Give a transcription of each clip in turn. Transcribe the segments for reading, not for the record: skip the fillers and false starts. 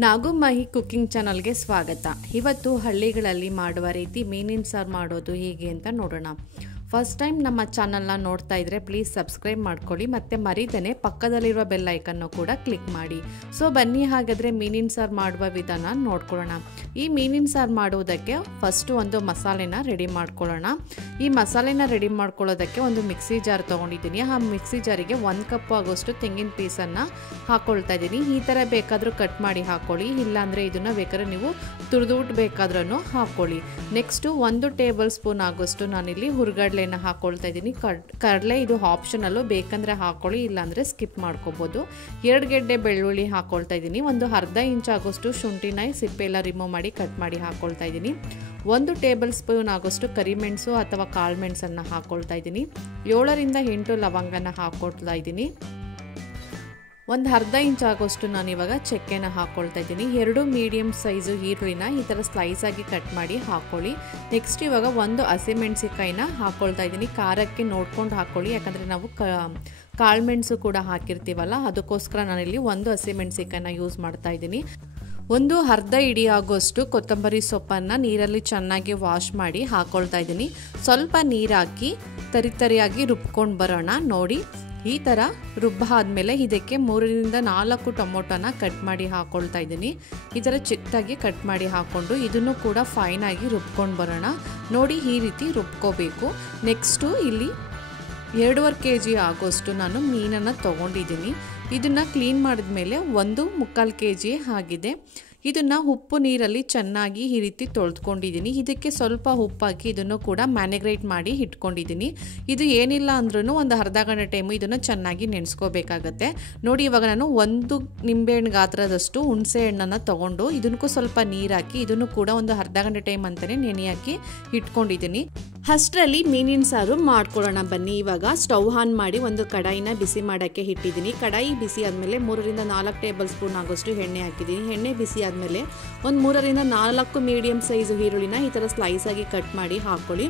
ನಾಗುಮಹಿ cooking ಚಾನಲ್ಗೆ ಸ್ವಾಗತ. ಇವತ್ತು ಹಳ್ಳಿಗಳಲ್ಲಿ ಮಾಡುವ ರೀತಿ ಮೀನಿನ ಸಾರು ಮಾಡೋದು ಹೇಗೆ ಅಂತ ನೋಡೋಣ. ಫಸ್ಟ್ ಟೈಮ್ ನಮ್ಮ ಚಾನಲ್ನ ನೋಡ್ತಾ ಇದ್ರೆ ಪ್ಲೀಸ್ ಸಬ್ಸ್ಕ್ರೈಬ್ ಮಾಡ್ಕೊಳ್ಳಿ ಮತ್ತು ಮರಿದೇನೆ ಪಕ್ಕದಲ್ಲಿರುವ ಬೆಲ್ ಐಕನ್ನು ಕೂಡ ಕ್ಲಿಕ್ ಮಾಡಿ. ಸೊ ಬನ್ನಿ ಹಾಗಾದರೆ ಮೀನಿನ ಸಾರು ಮಾಡುವ ವಿಧಾನ ನೋಡ್ಕೊಳ್ಳೋಣ. ಈ ಮೀನಿನ ಸಾರು ಮಾಡುವುದಕ್ಕೆ ಫಸ್ಟು ಒಂದು ಮಸಾಲೆನ ರೆಡಿ ಮಾಡ್ಕೊಳ್ಳೋಣ. ಈ ಮಸಾಲೆನ ರೆಡಿ ಮಾಡ್ಕೊಳ್ಳೋದಕ್ಕೆ ಒಂದು ಮಿಕ್ಸಿ ಜಾರ್ ತೊಗೊಂಡಿದ್ದೀನಿ. ಆ ಮಿಕ್ಸಿ ಜಾರಿಗೆ 1 ಕಪ್ ಆಗೋಷ್ಟು ತೆಂಗಿನ ಪೀಸನ್ನು ಹಾಕ್ಕೊಳ್ತಾ ಇದ್ದೀನಿ. ಈ ಥರ ಬೇಕಾದರೂ ಕಟ್ ಮಾಡಿ ಹಾಕ್ಕೊಳ್ಳಿ, ಇಲ್ಲಾಂದರೆ ಇದನ್ನು ಬೇಕಾದ್ರೆ ನೀವು ತುರಿದುಬಿಟ್ಟು ಬೇಕಾದ್ರೂ ಹಾಕ್ಕೊಳ್ಳಿ. ನೆಕ್ಸ್ಟು 1 ಟೇಬಲ್ ಸ್ಪೂನ್ ಆಗೋಷ್ಟು ನಾನಿಲ್ಲಿ ಹುರ್ಗಡ್ಲೆ ಹಾಕೊಳ್ತಾ ಇದ್ದೀನಿ. ಕಡಲೆ ಇದು ಆಪ್ಷನಲ್ಲು, ಬೇಕಂದ್ರೆ ಹಾಕೊಳ್ಳಿ, ಇಲ್ಲಾಂದರೆ ಸ್ಕಿಪ್ ಮಾಡ್ಕೋಬೋದು. 2 ಗೆಡ್ಡೆ ಬೆಳ್ಳುಳ್ಳಿ ಹಾಕೊಳ್ತಾ ಇದ್ದೀನಿ. ಒಂದು ಅರ್ಧ ಇಂಚ್ ಆಗೋಷ್ಟು ಶುಂಠಿನ ಸಿಪ್ಪೆ ಎಲ್ಲ ರಿಮೂವ್ ಮಾಡಿ ಕಟ್ ಮಾಡಿ ಹಾಕೊಳ್ತಾ ಇದ್ದೀನಿ. 1 ಟೇಬಲ್ ಸ್ಪೂನ್ ಆಗೋಷ್ಟು ಕರಿಮೆಣಸು ಅಥವಾ ಕಾಳುಮೆಣಸನ್ನು ಹಾಕೊಳ್ತಾ ಇದ್ದೀನಿ. 7 ರಿಂದ 8 ಲವಂಗನ ಹಾಕೊಳ್ತಾ ಇದ್ದೀನಿ. ಒಂದು ಅರ್ಧ ಇಂಚ್ ಆಗೋಷ್ಟು ನಾನಿವಾಗ ಚಕ್ಕೆನ ಹಾಕ್ಕೊಳ್ತಾ ಇದ್ದೀನಿ. 2 ಮೀಡಿಯಮ್ ಸೈಜು ಈರುಳ್ಳಿನ ಈ ಥರ ಸ್ಲೈಸ್ ಆಗಿ ಕಟ್ ಮಾಡಿ ಹಾಕ್ಕೊಳ್ಳಿ. ನೆಕ್ಸ್ಟ್ ಇವಾಗ 1 ಹಸಿಮೆಣಸಿಕಾಯಿನ ಹಾಕ್ಕೊಳ್ತಾ ಇದ್ದೀನಿ. ಖಾರಕ್ಕೆ ನೋಡ್ಕೊಂಡು ಹಾಕ್ಕೊಳ್ಳಿ, ಯಾಕಂದರೆ ನಾವು ಕಾಳುಮೆಣಸು ಕೂಡ ಹಾಕಿರ್ತೀವಲ್ಲ, ಅದಕ್ಕೋಸ್ಕರ ನಾನಿಲ್ಲಿ 1 ಹಸಿಮೆಣಸಿಕಾಯಿನ ಯೂಸ್ ಮಾಡ್ತಾ ಇದ್ದೀನಿ. ಒಂದು ಅರ್ಧ ಇಡಿ ಆಗೋಷ್ಟು ಕೊತ್ತಂಬರಿ ಸೊಪ್ಪನ್ನು ನೀರಲ್ಲಿ ಚೆನ್ನಾಗಿ ವಾಶ್ ಮಾಡಿ ಹಾಕ್ಕೊಳ್ತಾ ಇದ್ದೀನಿ. ಸ್ವಲ್ಪ ನೀರು ಹಾಕಿ ತರಿಯಾಗಿ ರುಬ್ಕೊಂಡು ಬರೋಣ. ನೋಡಿ, ಈ ಥರ ರುಬ್ಬಾದ್ಮೇಲೆ ಇದಕ್ಕೆ 3 ರಿಂದ 4 ಟೊಮೊಟೊನ ಕಟ್ ಮಾಡಿ ಹಾಕ್ಕೊಳ್ತಾ ಇದ್ದೀನಿ. ಈ ಥರ ಚಿಕ್ಕದಾಗಿ ಕಟ್ ಮಾಡಿ ಹಾಕ್ಕೊಂಡು ಇದನ್ನು ಕೂಡ ಫೈನಾಗಿ ರುಬ್ಕೊಂಡು ಬರೋಣ. ನೋಡಿ, ಈ ರೀತಿ ರುಬ್ಕೋಬೇಕು. ನೆಕ್ಸ್ಟು ಇಲ್ಲಿ 2.5 kg ಆಗೋಷ್ಟು ನಾನು ಮೀನನ್ನು ತೊಗೊಂಡಿದ್ದೀನಿ. ಇದನ್ನು ಕ್ಲೀನ್ ಮಾಡಿದ್ಮೇಲೆ 1.25 kg ಆಗಿದೆ. ಇದನ್ನು ಉಪ್ಪು ನೀರಲ್ಲಿ ಚೆನ್ನಾಗಿ ಈ ರೀತಿ ತೊಳೆದುಕೊಂಡಿದ್ದೀನಿ. ಇದಕ್ಕೆ ಸ್ವಲ್ಪ ಉಪ್ಪಾಕಿ ಇದನ್ನು ಕೂಡ ಮ್ಯಾರಿನೇಟ್ ಮಾಡಿ ಇಟ್ಕೊಂಡಿದ್ದೀನಿ. ಇದು ಏನಿಲ್ಲ ಅಂದ್ರೂ ಒಂದು ಅರ್ಧ ಗಂಟೆ ಟೈಮು ಇದನ್ನು ಚೆನ್ನಾಗಿ ನೆನೆಸ್ಕೋಬೇಕಾಗತ್ತೆ. ನೋಡಿ, ಇವಾಗ ನಾನು 1 ನಿಂಬೆಹಣ್ಣು ಗಾತ್ರದಷ್ಟು ಹುಣಸೆ ಹಣ್ಣನ್ನು ತೊಗೊಂಡು ಇದಕ್ಕೂ ಸ್ವಲ್ಪ ನೀರು ಹಾಕಿ ಇದನ್ನು ಕೂಡ ಒಂದು ಅರ್ಧ ಗಂಟೆ ಟೈಮ್ ಅಂತಲೇ ನೆನೆ ಹಾಕಿ ಇಟ್ಕೊಂಡಿದ್ದೀನಿ. ಅಷ್ಟರಲ್ಲಿ ಮೀನಿನ ಸಾರು ಮಾಡ್ಕೊಳ್ಳೋಣ ಬನ್ನಿ. ಇವಾಗ ಸ್ಟವ್ ಆನ್ ಮಾಡಿ ಒಂದು ಕಡಾಯಿನ ಬಿಸಿ ಮಾಡೋಕ್ಕೆ ಇಟ್ಟಿದ್ದೀನಿ. ಕಡಾಯಿ ಬಿಸಿ ಆದಮೇಲೆ 3 ರಿಂದ 4 ಟೇಬಲ್ ಸ್ಪೂನ್ ಆಗೋಷ್ಟು ಎಣ್ಣೆ ಹಾಕಿದ್ದೀನಿ. ಎಣ್ಣೆ ಬಿಸಿ ಆದಮೇಲೆ ಒಂದು 3 ರಿಂದ 4 ಮೀಡಿಯಮ್ ಸೈಜು ಈರುಳ್ಳಿನ ಈ ಥರ ಸ್ಲೈಸ್ ಆಗಿ ಕಟ್ ಮಾಡಿ ಹಾಕ್ಕೊಳ್ಳಿ.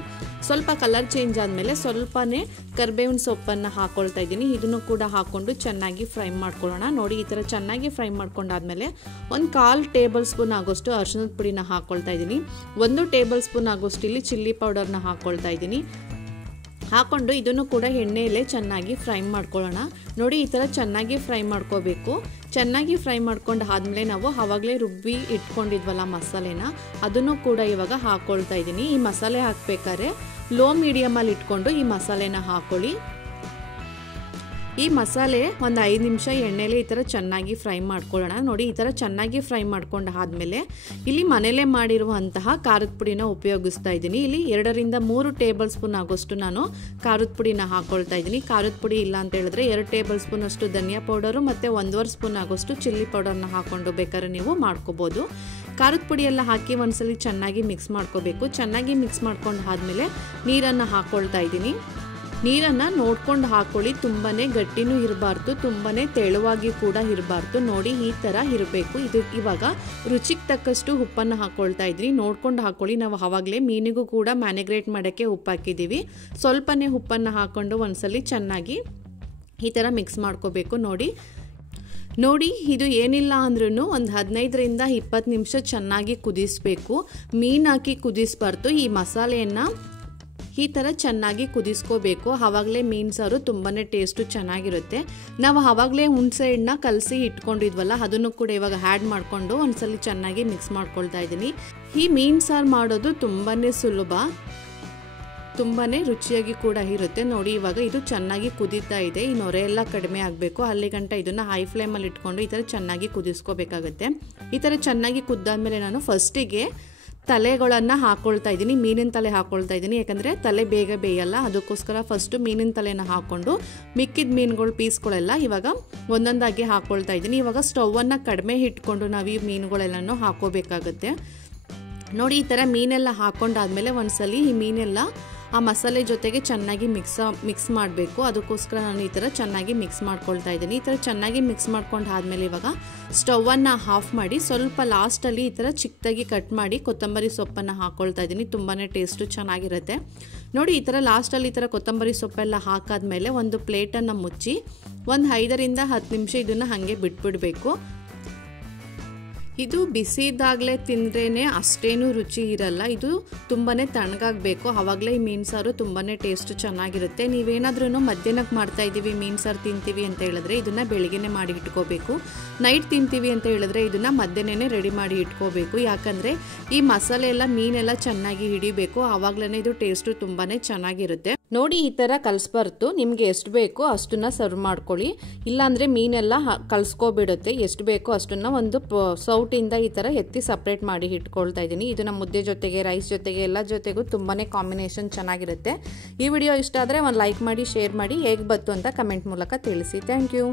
ಸ್ವಲ್ಪ ಕಲರ್ ಚೇಂಜ್ ಆದಮೇಲೆ ಸ್ವಲ್ಪನೇ ಕರಿಬೇವಿನ ಸೊಪ್ಪನ್ನು ಹಾಕ್ಕೊಳ್ತಾ ಇದ್ದೀನಿ. ಇದನ್ನು ಕೂಡ ಹಾಕ್ಕೊಂಡು ಚೆನ್ನಾಗಿ ಫ್ರೈ ಮಾಡ್ಕೊಳ್ಳೋಣ. ನೋಡಿ, ಈ ಥರ ಚೆನ್ನಾಗಿ ಫ್ರೈ ಮಾಡ್ಕೊಂಡಾದ್ಮೇಲೆ ಒಂದು 1/4 ಟೇಬಲ್ ಸ್ಪೂನ್ ಆಗೋಷ್ಟು ಅರಿಶಿಣದ ಪುಡಿನ ಹಾಕ್ಕೊಳ್ತಾ ಇದ್ದೀನಿ. 1 ಟೇಬಲ್ ಸ್ಪೂನ್ ಆಗೋಷ್ಟು ಇಲ್ಲಿ ಚಿಲ್ಲಿ ಪೌಡರ್ನ ಹಾಕ್ಕೊಳ್ತಾ ಇದ್ದೀನಿ. ಹಾಕ್ಕೊಂಡು ಇದನ್ನು ಕೂಡ ಎಣ್ಣೆಯಲ್ಲೇ ಚೆನ್ನಾಗಿ ಫ್ರೈ ಮಾಡ್ಕೊಳ್ಳೋಣ. ನೋಡಿ, ಈ ಥರ ಚೆನ್ನಾಗಿ ಫ್ರೈ ಮಾಡ್ಕೋಬೇಕು. ಚೆನ್ನಾಗಿ ಫ್ರೈ ಮಾಡ್ಕೊಂಡು ಆದಮೇಲೆ ನಾವು ಆವಾಗಲೇ ರುಬ್ಬಿ ಇಟ್ಕೊಂಡಿದ್ವಲ್ಲ ಮಸಾಲೆನ, ಅದನ್ನು ಕೂಡ ಇವಾಗ ಹಾಕ್ಕೊಳ್ತಾ ಇದ್ದೀನಿ. ಈ ಮಸಾಲೆ ಹಾಕಬೇಕಾದ್ರೆ ಲೋ ಮೀಡಿಯಮಲ್ಲಿ ಇಟ್ಕೊಂಡು ಈ ಮಸಾಲೆನ ಹಾಕ್ಕೊಳ್ಳಿ. ಈ ಮಸಾಲೆ ಒಂದು 5 ನಿಮಿಷ ಎಣ್ಣೆಲೆ ಈ ಥರ ಚೆನ್ನಾಗಿ ಫ್ರೈ ಮಾಡ್ಕೊಳ್ಳೋಣ. ನೋಡಿ, ಈ ಥರ ಚೆನ್ನಾಗಿ ಫ್ರೈ ಮಾಡ್ಕೊಂಡು ಆದಮೇಲೆ ಇಲ್ಲಿ ಮನೇಲೇ ಮಾಡಿರುವಂತಹ ಖಾರದ ಪುಡಿನ ಉಪಯೋಗಿಸ್ತಾ ಇದ್ದೀನಿ. ಇಲ್ಲಿ 2 ರಿಂದ 3 ಟೇಬಲ್ ಸ್ಪೂನ್ ಆಗೋಷ್ಟು ನಾನು ಖಾರದ ಪುಡಿನ ಹಾಕ್ಕೊಳ್ತಾ ಇದ್ದೀನಿ. ಖಾರದ ಪುಡಿ ಇಲ್ಲ ಅಂತ ಹೇಳಿದ್ರೆ 2 ಟೇಬಲ್ ಸ್ಪೂನ್ ಅಷ್ಟು ಧನಿಯಾ ಪೌಡರು ಮತ್ತು 1.5 ಸ್ಪೂನ್ ಆಗೋಷ್ಟು ಚಿಲ್ಲಿ ಪೌಡರ್ನ ಹಾಕ್ಕೊಂಡು ಬೇಕಾದ್ರೆ ನೀವು ಮಾಡ್ಕೋಬೋದು. ಖಾರದ ಪುಡಿ ಎಲ್ಲ ಹಾಕಿ ಒಂದ್ಸಲಿ ಚೆನ್ನಾಗಿ ಮಿಕ್ಸ್ ಮಾಡ್ಕೋಬೇಕು. ಚೆನ್ನಾಗಿ ಮಿಕ್ಸ್ ಮಾಡ್ಕೊಂಡು ಆದಮೇಲೆ ನೀರನ್ನು ಹಾಕ್ಕೊಳ್ತಾ ಇದ್ದೀನಿ. ನೀರನ್ನು ನೋಡ್ಕೊಂಡು ಹಾಕ್ಕೊಳ್ಳಿ. ತುಂಬಾ ಗಟ್ಟಿನೂ ಇರಬಾರ್ದು, ತುಂಬಾ ತೆಳುವಾಗಿ ಕೂಡ ಇರಬಾರ್ದು. ನೋಡಿ, ಈ ಥರ ಇರಬೇಕು. ಇದು ಇವಾಗ ರುಚಿಗೆ ತಕ್ಕಷ್ಟು ಉಪ್ಪನ್ನು ಹಾಕ್ಕೊಳ್ತಾ ಇದ್ದೀನಿ. ನೋಡ್ಕೊಂಡು ಹಾಕ್ಕೊಳ್ಳಿ. ನಾವು ಆವಾಗಲೇ ಮೀನಿಗೂ ಕೂಡ ಮ್ಯಾರಿನೇಟ್ ಮಾಡೋಕ್ಕೆ ಉಪ್ಪು ಹಾಕಿದ್ದೀವಿ. ಸ್ವಲ್ಪನೇ ಉಪ್ಪನ್ನು ಹಾಕ್ಕೊಂಡು ಒಂದ್ಸಲಿ ಚೆನ್ನಾಗಿ ಈ ಥರ ಮಿಕ್ಸ್ ಮಾಡ್ಕೋಬೇಕು. ನೋಡಿ, ಇದು ಏನಿಲ್ಲ ಅಂದ್ರೂ ಒಂದು 15 ರಿಂದ 20 ನಿಮಿಷ ಚೆನ್ನಾಗಿ ಕುದಿಸ್ಬೇಕು. ಮೀನು ಹಾಕಿ ಕುದಿಸ್ಬಾರ್ದು. ಈ ಮಸಾಲೆಯನ್ನು ಈ ಥರ ಚೆನ್ನಾಗಿ ಕುದಿಸ್ಕೋಬೇಕು. ಆವಾಗಲೇ ಮೀನು ಸಾರು ತುಂಬಾ ಟೇಸ್ಟು ಚೆನ್ನಾಗಿರುತ್ತೆ. ನಾವು ಆವಾಗಲೇ ಹುಣಸೆ ಹಣ್ಣನ್ನ ಕಲಸಿ ಇಟ್ಕೊಂಡಿದ್ವಲ್ಲ, ಅದನ್ನು ಕೂಡ ಇವಾಗ ಆ್ಯಡ್ ಮಾಡಿಕೊಂಡು ಒಂದ್ಸಲಿ ಚೆನ್ನಾಗಿ ಮಿಕ್ಸ್ ಮಾಡ್ಕೊಳ್ತಾ ಇದ್ದೀನಿ. ಈ ಮೀನು ಸಾರು ಮಾಡೋದು ತುಂಬಾ ಸುಲಭ, ತುಂಬಾ ರುಚಿಯಾಗಿ ಕೂಡ ಇರುತ್ತೆ. ನೋಡಿ, ಇವಾಗ ಇದು ಚೆನ್ನಾಗಿ ಕುದೀತಾ ಇದೆ. ಈ ನೊರೆ ಎಲ್ಲ ಕಡಿಮೆ ಆಗಬೇಕು. ಅಲ್ಲಿ ಗಂಟ ಇದನ್ನು ಹೈ ಫ್ಲೇಮಲ್ಲಿ ಇಟ್ಕೊಂಡು ಈ ಥರ ಚೆನ್ನಾಗಿ ಕುದಿಸ್ಕೋಬೇಕಾಗತ್ತೆ. ಈ ಥರ ಚೆನ್ನಾಗಿ ಕುದ್ದಾದ್ಮೇಲೆ ನಾನು ಫಸ್ಟಿಗೆ ತಲೆಗಳನ್ನು ಹಾಕ್ಕೊಳ್ತಾ ಇದ್ದೀನಿ. ಮೀನಿನ ತಲೆ ಹಾಕ್ಕೊಳ್ತಾ ಇದ್ದೀನಿ, ಯಾಕಂದರೆ ತಲೆ ಬೇಗ ಬೇಯಲ್ಲ. ಅದಕ್ಕೋಸ್ಕರ ಫಸ್ಟು ಮೀನಿನ ತಲೆನ ಹಾಕ್ಕೊಂಡು ಮಿಕ್ಕಿದ ಮೀನುಗಳು ಪೀಸ್ಗಳೆಲ್ಲ ಇವಾಗ ಒಂದೊಂದಾಗಿ ಹಾಕ್ಕೊಳ್ತಾ ಇದ್ದೀನಿ. ಇವಾಗ ಸ್ಟವನ್ನು ಕಡಿಮೆ ಇಟ್ಕೊಂಡು ನಾವು ಈ ಮೀನುಗಳೆಲ್ಲನೂ ಹಾಕ್ಕೋಬೇಕಾಗತ್ತೆ. ನೋಡಿ, ಈ ಥರ ಮೀನೆಲ್ಲ ಹಾಕ್ಕೊಂಡಾದ್ಮೇಲೆ ಒಂದ್ಸಲಿ ಈ ಮೀನೆಲ್ಲ ಆ ಮಸಾಲೆ ಜೊತೆಗೆ ಚೆನ್ನಾಗಿ ಮಿಕ್ಸ್ ಮಾಡಬೇಕು. ಅದಕ್ಕೋಸ್ಕರ ನಾನು ಈ ಥರ ಚೆನ್ನಾಗಿ ಮಿಕ್ಸ್ ಮಾಡ್ಕೊಳ್ತಾ ಇದ್ದೀನಿ. ಈ ಥರ ಚೆನ್ನಾಗಿ ಮಿಕ್ಸ್ ಮಾಡ್ಕೊಂಡು ಆದಮೇಲೆ ಇವಾಗ ಸ್ಟವನ್ನು ಆಫ್ ಮಾಡಿ ಸ್ವಲ್ಪ ಲಾಸ್ಟಲ್ಲಿ ಈ ಥರ ಚಿಕ್ಕದಾಗಿ ಕಟ್ ಮಾಡಿ ಕೊತ್ತಂಬರಿ ಸೊಪ್ಪನ್ನು ಹಾಕ್ಕೊಳ್ತಾ ಇದ್ದೀನಿ. ತುಂಬಾ ಟೇಸ್ಟು ಚೆನ್ನಾಗಿರುತ್ತೆ. ನೋಡಿ, ಈ ಥರ ಲಾಸ್ಟಲ್ಲಿ ಈ ಥರ ಕೊತ್ತಂಬರಿ ಸೊಪ್ಪೆಲ್ಲ ಹಾಕಾದ್ಮೇಲೆ ಒಂದು ಪ್ಲೇಟನ್ನು ಮುಚ್ಚಿ ಒಂದು 5 ರಿಂದ 10 ನಿಮಿಷ ಇದನ್ನು ಹಾಗೆ ಬಿಟ್ಬಿಡಬೇಕು. ಇದು ಬಿಸಿ ಇದ್ದಾಗಲೇ ತಿಂದ್ರೇ ಅಷ್ಟೇನು ರುಚಿ ಇರಲ್ಲ. ಇದು ತುಂಬಾ ತಣ್ಣಗಾಗಬೇಕು, ಆವಾಗಲೇ ಈ ಮೀನು ಸಾರು ತುಂಬಾ ಟೇಸ್ಟ್ ಚೆನ್ನಾಗಿರುತ್ತೆ. ನೀವೇನಾದ್ರೂ ಮಧ್ಯಾಹ್ನಕ್ಕೆ ಮಾಡ್ತಾ ಇದ್ದೀವಿ ಮೀನು ಸಾರು ತಿಂತೀವಿ ಅಂತ ಹೇಳಿದ್ರೆ ಇದನ್ನು ಬೆಳಿಗ್ಗೆನೇ ಮಾಡಿ ಇಟ್ಕೋಬೇಕು. ನೈಟ್ ತಿಂತೀವಿ ಅಂತ ಹೇಳಿದ್ರೆ ಇದನ್ನು ಮಧ್ಯಾಹ್ನನೇ ರೆಡಿ ಮಾಡಿ ಇಟ್ಕೋಬೇಕು. ಯಾಕಂದರೆ ಈ ಮಸಾಲೆ ಎಲ್ಲ ಮೀನೆಲ್ಲ ಚೆನ್ನಾಗಿ ಹಿಡಿಬೇಕು, ಆವಾಗಲೇ ಇದು ಟೇಸ್ಟು ತುಂಬಾ ಚೆನ್ನಾಗಿರುತ್ತೆ. ನೋಡಿ ಈ ಥರ ಕಲಿಸ್ಬಾರ್ದು, ನಿಮಗೆ ಎಷ್ಟು ಬೇಕೋ ಅಷ್ಟನ್ನು ಸರ್ವ್ ಮಾಡ್ಕೊಳ್ಳಿ. ಇಲ್ಲಾಂದರೆ ಮೀನೆಲ್ಲ ಕಲಿಸ್ಕೊಬಿಡುತ್ತೆ. ಎಷ್ಟು ಬೇಕೋ ಅಷ್ಟನ್ನು ಒಂದು ಸೌಟಿಂದ ಈ ಥರ ಎತ್ತಿ ಸಪ್ರೇಟ್ ಮಾಡಿ ಇಟ್ಕೊಳ್ತಾ ಇದ್ದೀನಿ. ಇದು ನಮ್ಮ ಮುದ್ದೆ ಜೊತೆಗೆ, ರೈಸ್ ಜೊತೆಗೆ, ಎಲ್ಲ ಜೊತೆಗೂ ತುಂಬಾ ಕಾಂಬಿನೇಷನ್ ಚೆನ್ನಾಗಿರುತ್ತೆ. ಈ ವಿಡಿಯೋ ಇಷ್ಟ ಆದರೆ ಒಂದು ಲೈಕ್ ಮಾಡಿ, ಶೇರ್ ಮಾಡಿ, ಹೇಗೆ ಬಂತು ಅಂತ ಕಮೆಂಟ್ ಮೂಲಕ ತಿಳಿಸಿ. Thank you.